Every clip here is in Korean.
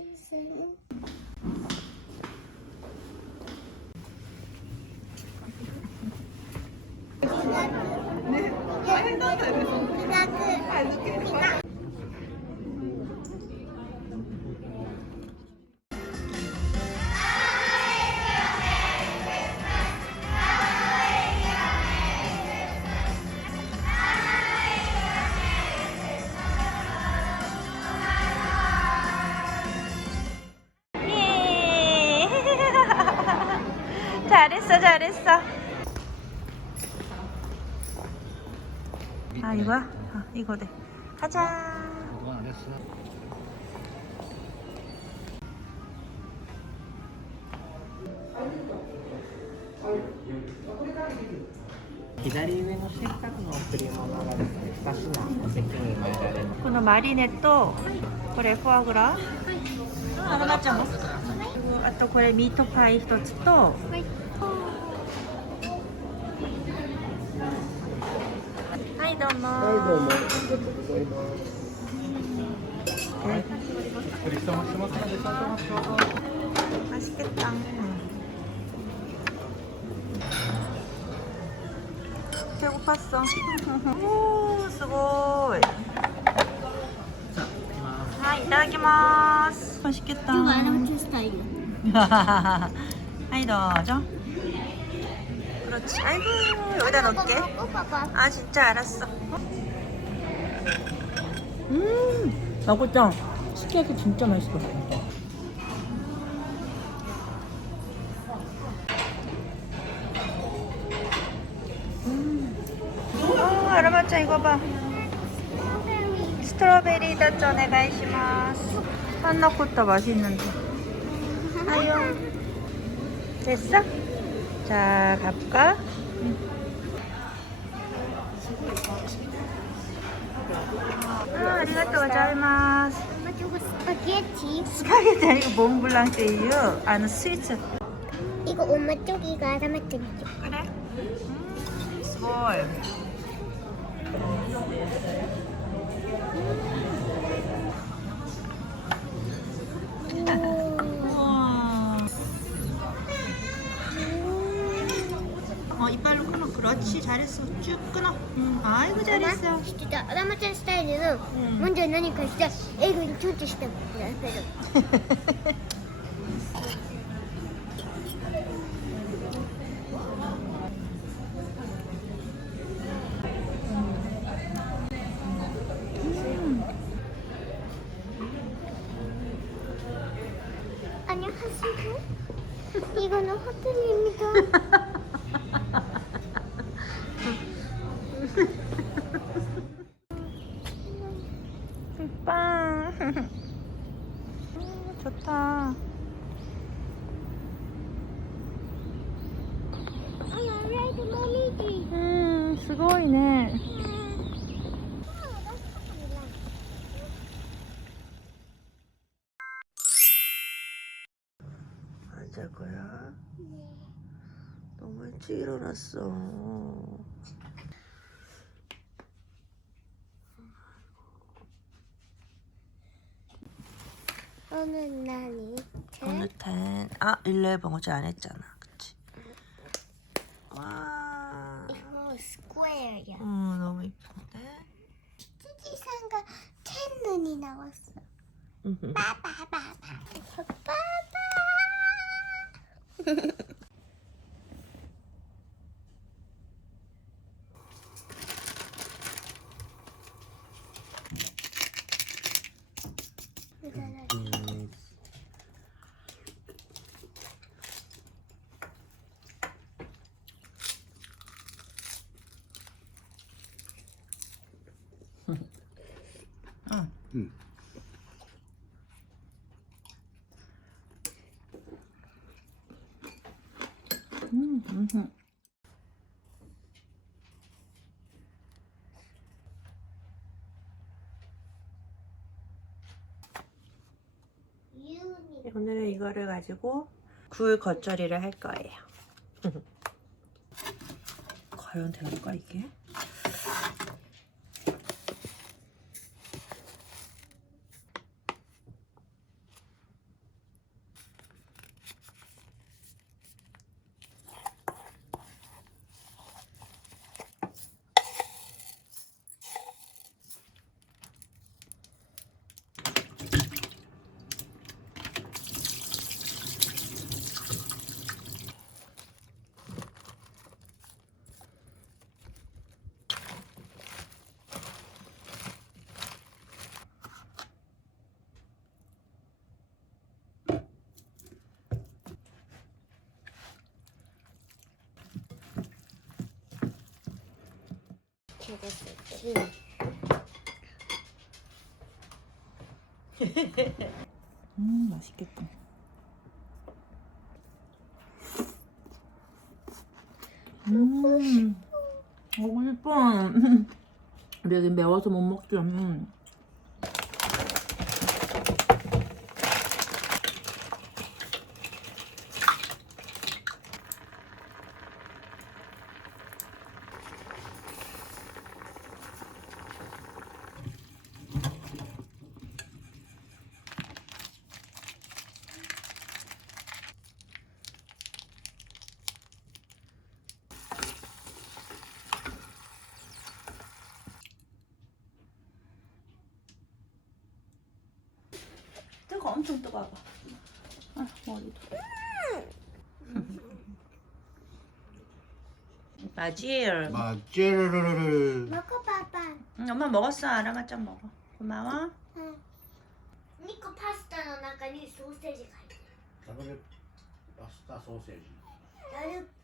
하나, 둘, 셋. 하나, 둘. 예. さじゃあレッサあいわあいこではじゃー左上のせっかくの贈り物がですね2品お席に参られますこのマリネと、これフォアグラ、はい、あなっちゃ、い、あとこれミートパイ1つと、はい 맛있겠다. 배고팠어. 오, 수고 자 아, 이따다키마스. 맛있겠다. 이거 아나마추 스타일. 아이, 넣어줘. 그렇지. 아이고, 여기다 넣을게. 아, 진짜 알았어. 음 맛있다 스키야키 진짜 맛있어 음. 아 아라마짜 이거 봐 스트로베리 다짜 오네가이시마스 한나코타 맛있는데 아유 됐어? 자 가볼까? 아, 아리가또 고자이마스. 엄마 저거 스파게티. 스파게티 아니고 몽블랑떼이요. 아는 스위트. 이거 엄마 쪽이가 아담했던 쪽. 그래? 스볼. 음. サルソアダマちゃんスタイルの文字を何かして英語にチョッチしてくだてる。 빵 음, 좋다. 음 스고이네 안잘 거야? 너무 일찍 일어났어 오늘 날이 오늘 텐, 아, 11 어제 안 했잖아. 그치? 와. 이거 스퀘어야. 어, 너무 이쁜데? 수지상가 캔 눈이 나왔어. 음. 빠바바바. 빠바. 응. 오늘은 이거를 가지고 굴 겉절이를 할 거예요. 과연 될까 이게? 찾았었지. 음 맛있겠다. 음 먹고 싶어. 근데 매워서 못 먹지. 음. 엄청 뜨거워. 아, 머리도. 바질. 바질. 먹어 봐봐. 응, 엄마 먹었어. 아람아 좀 먹어. 고마워. 응. 니코 파스타の中に소세지가 있어. 가볍게 파스타 소세지. 가볍게.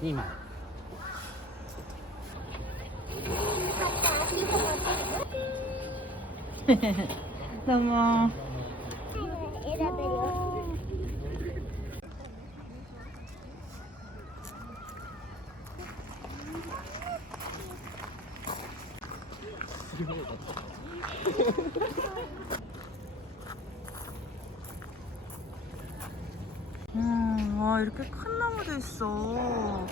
2枚 どうもすい。이 있어.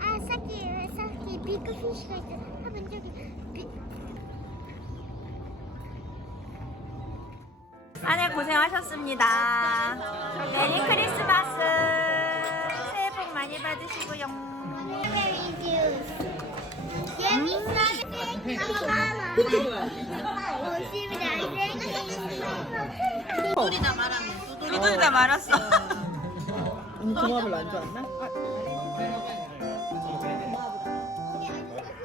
아, 사키, 사키, 비그 피쉬가 있어. 한번 저기. 안에 고생하셨습니다. 메리 크리스마스. 다 말았어. 궁합을 안 좋았나?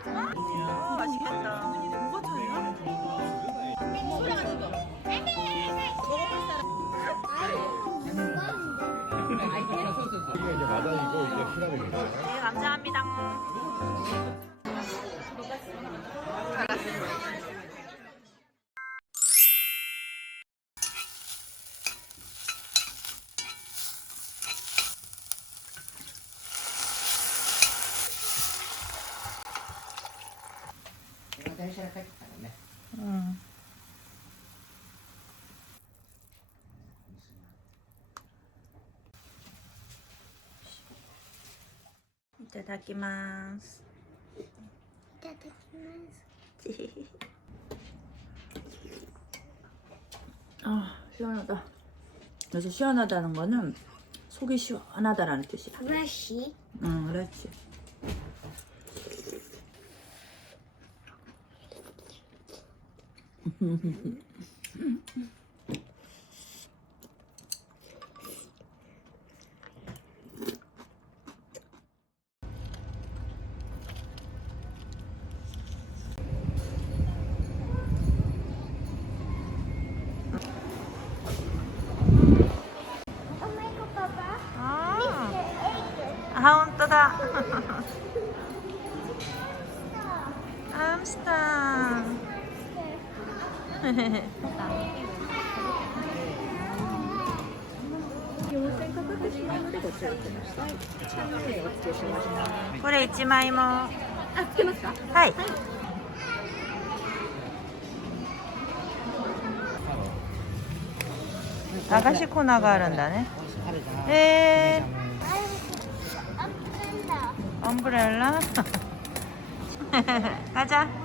어, 맛있겠다. 뭐가 차이나? 이게 이제 마단이고 이제 피라미드입니다. 네, 감사합니다. 생각하지 않았네. 응. 이따 닦기마스. 이따 닦기마스. 아 시원하다. 그래서 시원하다는 거는 속이 시원하다라는 뜻이야. 그렇지. 응, 그렇지. 엄마 이거 봐봐. 아, 에이 これ一枚も。あ、つけますか？はい。はい流粉があるんだね。へえー。アンブレラ。ガチャ。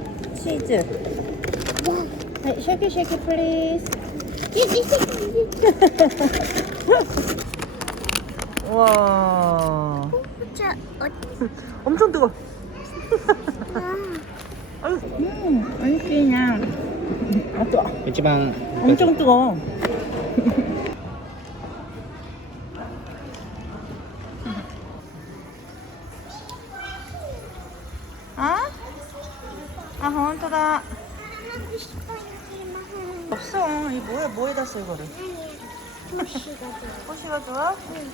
치즈. 네, 쉐이크 쉐이크 플리즈. 와. 엄청 뜨거. 아. 음, 아니 그냥. 아 뜨거. 그지만 엄청 뜨거. 그거를? 꽃이가 좋아. 꽃이가 좋아? 응.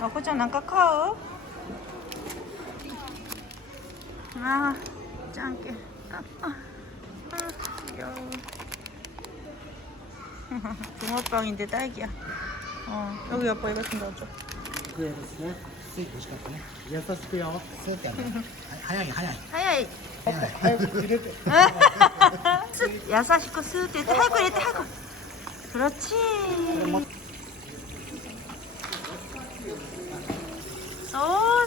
어, 아, 꽃이랑 카카오? 아, 짱깨. 아, 아, 귀여워. 아, 아. 붕어빵인데 딸기야. 어, 여기 옆에 이거 좀 넣어줘. 네, 그래, 그래. スイーしかったね。優しくよ。そうだね。早い早い。早い。優しくスーって言って早く入れて早く。そう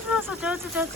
そうそう上手上手。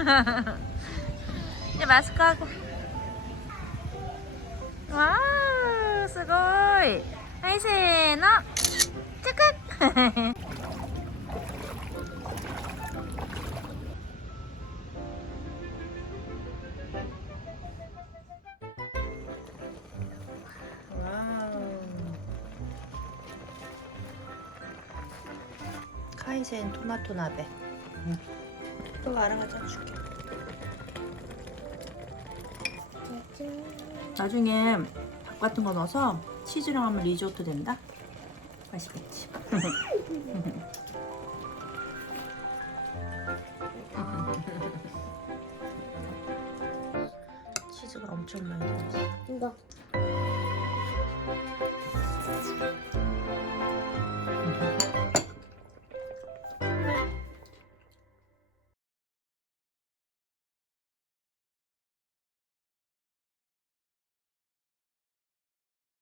이제 마스크 하고. 와우, 수고이. 아이, 세노. 찌끗. 카이센 토마토 나베 또 아랑아장 줄게. 나중에 밥 같은 거 넣어서 치즈랑 하면 리조또 된다? 맛있겠지. 치즈가 엄청 많이 들어있어. 이거